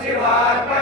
de lá